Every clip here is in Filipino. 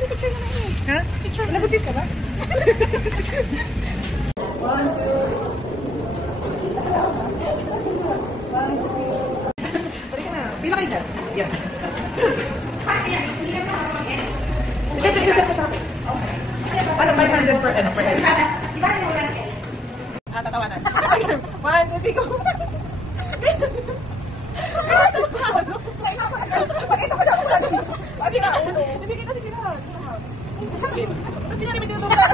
Ha? Nabutis ka ba? 1, 2. Balik ka na. Pila kayo dyan? Yan. Siyempre, sisip ko sa akin. Ano, 500 per head? Di ba na wala na kayo? Tatawanan. 1, 2, 3, go. Pakita ko siya ako lang. Hindi na ulo. Hindi kita si Pinar. Kasi nga namin tinuturo na.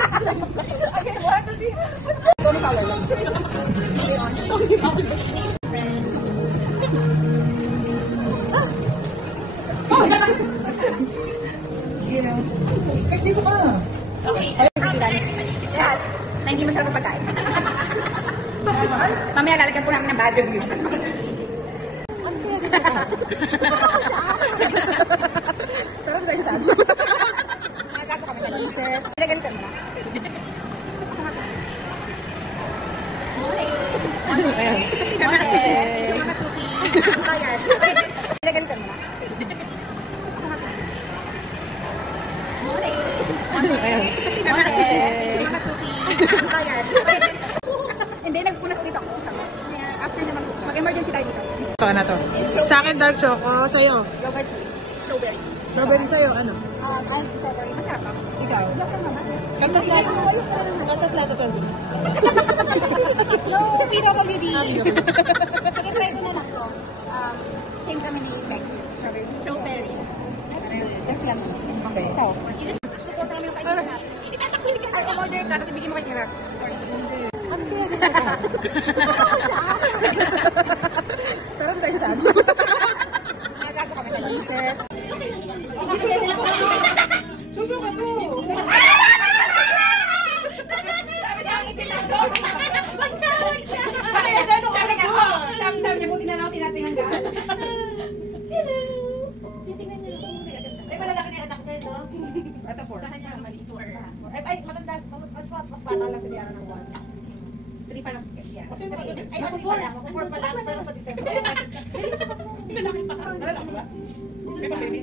Okay, 1, 2, 3. Tony Power lang. Tony Power. Yeah. Next day ko pa. Okay. Yes. Na hindi masarap ang pagkain. Mamaya lalagyan po namin ng bad reviews. Ano kaya dito ka? Tara tayo saan? Nakasapo kami sa laser. Pinagalitan mo na. Ayan. Yung mga suki. Ayan. Pinagalitan mo na. Ayan. Yung mga suki. Ayan. Hindi, nagpunas ulit ako. After na mag-emergency tayo dito. Ito na to. Sa akin dark choco, sa'yo. Yogurt tea. Strawberry. Strawberry sa'yo, ano? Ice strawberry. Masarap ako. Ikaw? Yogurt naman. Kantas lahat. Kantas lahat sa sabi. No, pila ka hindi. Try ko na lang to. Same kami ni Beck. Strawberry. Strawberry. That's yummy. Okay. Ito. Support namin yung kaibigan natin. Itatakuli ka. Order ka, tapos ibigay mo kay Kirak. Ano kaya dito ka? Tara tayo saan? Nagago kami sa laser. Susuka to! Sabi niya, ang itin na to. Sabi niya, buti na lang ako tinatingnan ka. Hello. Titingnan niya. Ay, malalaki na yung anak na yun, no? Ito 4. Sa kanya, mali. 4. Ay, matanda. Mas bata lang sa Diana ng 1. 3 pa lang siya. Kasi ay, Ako 4 lang. Ako 4 pa lang. Pero sa December. Lalaki pa ka. Lalaki ba? May pa-baby?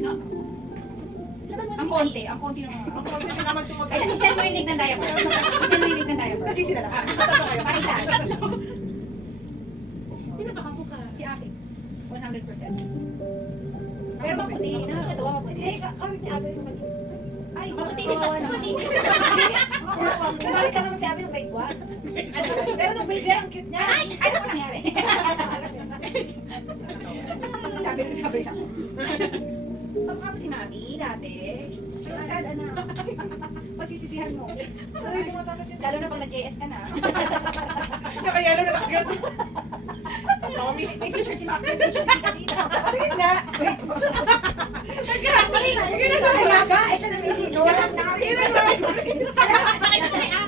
Ang konti. Ang konti naman. Ang konti din naman tumag- Ayan, isend mo yung link ng diaper. Isend mo yung link ng diaper. Hindi sila lang. Bata pa kayo. Paisa. Sino ba kapo ka? Si Aki. 100%. Pero maputi. Nakakatawa maputi. Kami ni Abel yung mali. Ay, Maputi din kawawa mas naman. mali. Kumali ka naman si Abel ng grade 1. Pero nung grade 1, ang cute niya. Ay, ano po nangyari? Sabi sa ako. Pagkakap si Mami dati. Sad, anak. Pagsisisihan mo. Ay, tumatakas yun. Lalo na pag nag-JS ka na. Nakayalo na nakagad. Tommy. May picture si Mami. May picture si Kadita. Sige na. Wait. Talaga? Ay, siya nalilino.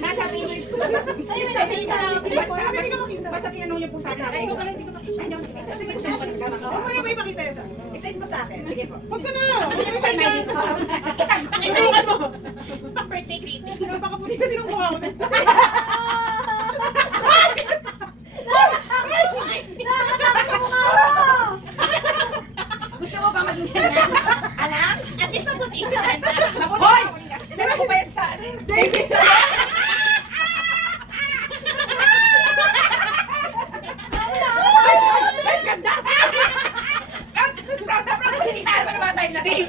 Nasa favorites ko. Basta tinanong niyo po sa akin. Ay, ikaw pala hindi ko makita. Ay, hindi ako makita. Gusto mo ka Huwag mo na ba ipakita yan sa akin? I-send mo sa akin. Sige po. Huwag ka na. Huwag mo Send isa my ka. dito. Inuukan mo. Pang birthday greeting. Napakaputi kasi ng mukha ko. Gusto mo ba maging ganyan? Anak? At least mabuti. Hoy! Hindi mo ba yan sa... David sa... Ay, ganda! Proud na proud! Sinitaan mo naman tayo natin.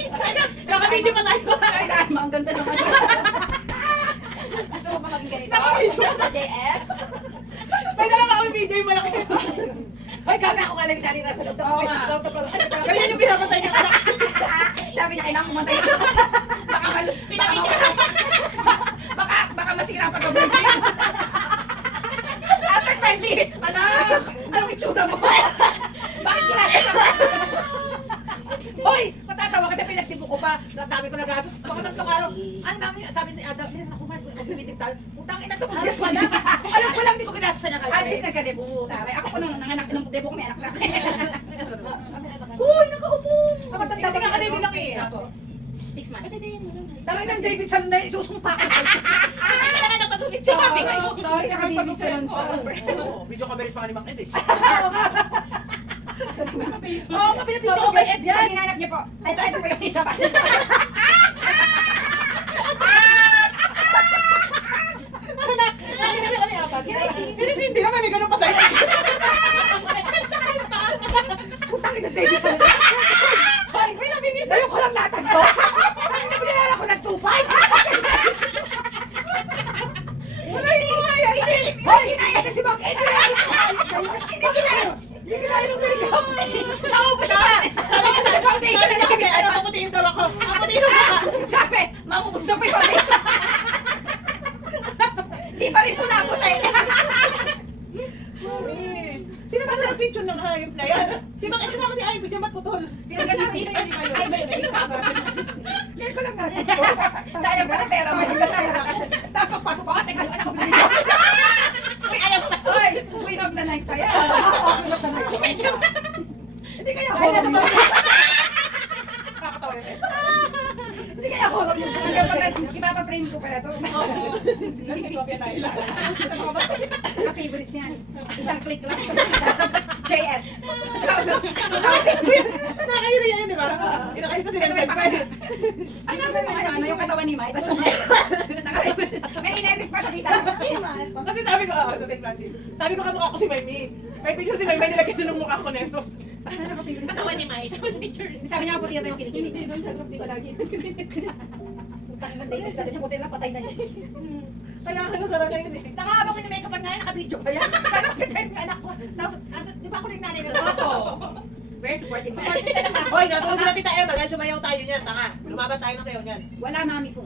Nakabidyo pa tayo. Ay, Rama, ang ganda naman. Gusto mo ba maging ganito? Sa JS? May dala kami video yung malaki. Hoy, kami ako nga lang dali nasa loob. Oo nga. Ganyan yung pinapatay niya anak. Sabi niya, kailangan kumantay. Baka malus... Baka masira pa ito. After 20 years, anak! Anong itsura mo? Bakit ginagawa? Hoy! Matatawa ka na pinagtibo ko pa. Dami ko nagastos. Baka tatlong araw. Ano namin yun? Sabi ni Adam, ako mas magpimitig tayo. Utang ina ito, mag-guess pa lang. Alam ko lang, di ko ginastos na kalabes. At least nagkadibo ko, taray. Ako pa nung nanganak ng debo ko, may anak na. Uy, nakaupo! Matanda ka na kanina lang eh. 6 months. Dami ng Davidson na isusumpa ka. Ay, ka naman napagumit si Mami ngayon. Sorry, nakadivision. Video camera pa ka ni Mang Ed eh. Oo, kapinapin ko kay Ed yan. Hinanap niyo po. Ito po yung isa pa. Sabi, mamubugso pa yung foundation. Di pa rin po napunta eh. Sino ba sa picture ng hayop na yan? Si Mang kasama si Ivy, diyan matputol. Pinagalaman Hindi yun. kayo. Ay, ba yun? Ngayon ko lang natin. Sayang pala pera mo. Tapos pagpasok ko, teka, yung anak ko binili. Uy, ayaw mo. Uy, queen of the night pa yan. Hindi kaya Ay, nasa ako. ba? Kakatawa yun. Hindi kaya ako. Ipapa-frame ko pala ito. Nagkikopya tayo lang. Ka-favorites yan. Isang click lang. JS. Nakakayo na yan, di ba? Inakita si Renzel pa. Ano ba yung yung katawan ni Mai? Tapos may inedit pa sa kita. Kasi sabi ko, sa St. Francis, sabi ko kamukha ko si Maymay. May picture si Maymay, nilagyan na ng mukha ko neto. Ano na ka-favorite? Katawan ni Mai. Tapos picture. Sabi niya puti na yung kinikilig. Hindi, doon sa group di ba lagi? Sabi niya puti na patay na yun. Kaya ka nasara na yun eh. Nakahabang ko na make upan ngayon, naka-video pa yan. Sabi ko kahit yung anak ko. Tapos, di ba ako na yung nanay na Very supportive. Supportive ka naman. Hoy, natulog sila Tita Emma dahil sumayaw tayo niyan, tanga. Lumaban tayo ng sayaw niyan. Wala mami ko.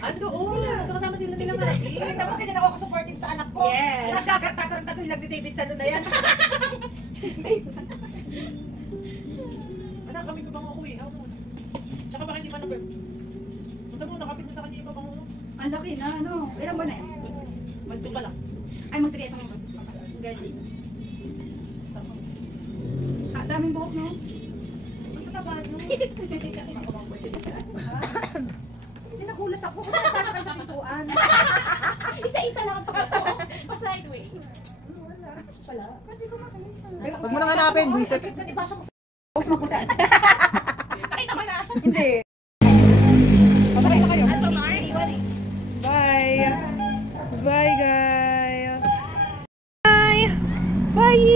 Andoon, magkakasama sila nila Mami. Kita mo, ganyan ako supportive sa anak ko. Yes. Tapos kakataranta ko yung nagdi-David sa na yan. Anak, kami pa bang ako eh. Ako muna. Tsaka baka hindi man number. Punta mo, nakapit na sa kanya yung babang mo. Ang laki na, ano. Ilang ba na yan? Magto pa lang. Ay, mag-3 itong galing. Ah, daming buhok, no? Ang tataba, no? Hindi nagulat ako. Kung nakapasok kayo sa pintuan. Isa-isa lang ang pasok. Pa-sideway. Huwag mo nang hanapin, buisit. Post mo kung saan. Nakita mo na. Hindi. Pasakay na kayo. Ato, Mari. Bye. Bye, guys. Bye. Bye.